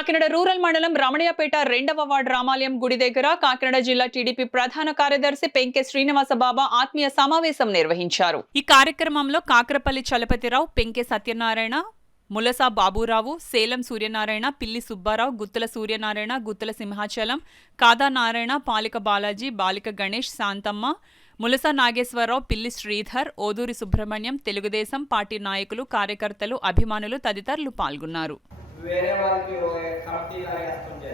Kakinada rural మండలం రమణయ్యపేట 2వ ward రామాలయం గుడి దగ్గర కాకినాడ జిల్లా టీడీపీ ప్రధాన కార్యదర్శి పెంకె శ్రీనివాస బాబా ఆత్మీయ సమావేశం నిర్వహించారు. ఈ కార్యక్రమంలో కాకరపల్లి చలపతిరావు, పెంకె సత్యనారాయణ, ములసా బాబురావు, సేలం సూర్యనారాయణ, పిల్లి సుబ్బారావు, గుత్తుల సూర్యనారాయణ, గుత్తుల సింహాచలం, కాదా నారాయణ, పాలిక బాలాజీ, బాలిక గణేష్, శాంతమ్మ, ములసా నాగేశ్వరరావు, పిల్లి శ్రీధర్, ఓదూరి సుబ్రహ్మణ్యం, తెలుగుదేశం పార్టీ నాయకులు, కార్యకర్తలు, అభిమానులు తదితరులు పాల్గొన్నారు. వేరే వాళ్ళకి కమిటీ వేస్తుంటే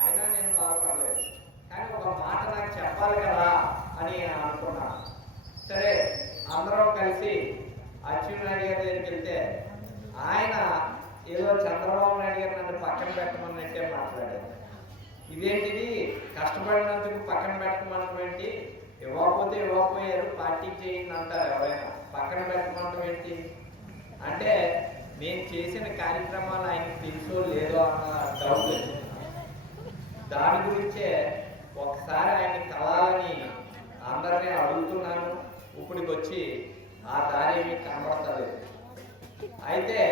అయినా నేను బాధపడలేదు, కానీ ఒక మాట నాకు చెప్పాలి కదా అని అనుకున్నాను. సరే, అందరం కలిసి అచ్చెన్నాయుడు గారి దగ్గరికి వెళ్తే ఆయన ఏదో చంద్రబాబు నాయుడు గారు నన్ను పక్కన పెట్టమన్నట్టే మాట్లాడారు. ఇదేంటిది, కష్టపడినందుకు పక్కన పెట్టమనడం ఏంటి, ఇవ్వకపోతే ఇవ్వకపోయారు, పార్టీ చేయండి అంటారు ఎవరైనా, పక్కన పెట్టమనడం ఏంటి అంటే నేను చేసిన కార్యక్రమాలు ఆయనకు తెలుసో లేదో అన్న డౌట్ లేదు. దాని గురించే ఒకసారి ఆయన్ని కలాలని అందరినీ అడుగుతున్నాను. ఇప్పటికి వచ్చి ఆ దారి ఏమీ కనబడతలేదు. అయితే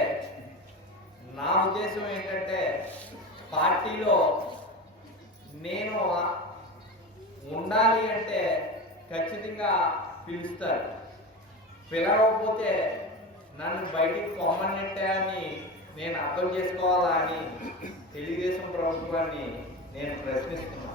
నా ఉద్దేశం ఏంటంటే, పార్టీలో నేను ఉండాలి అంటే ఖచ్చితంగా పిలుస్తారు, పిలవకపోతే నన్ను బయటికి పొమ్మన్నట్టే అని నేను అర్థం చేసుకోవాలా అని తెలుగుదేశం ప్రభుత్వాన్ని నేను ప్రశ్నిస్తున్నాను.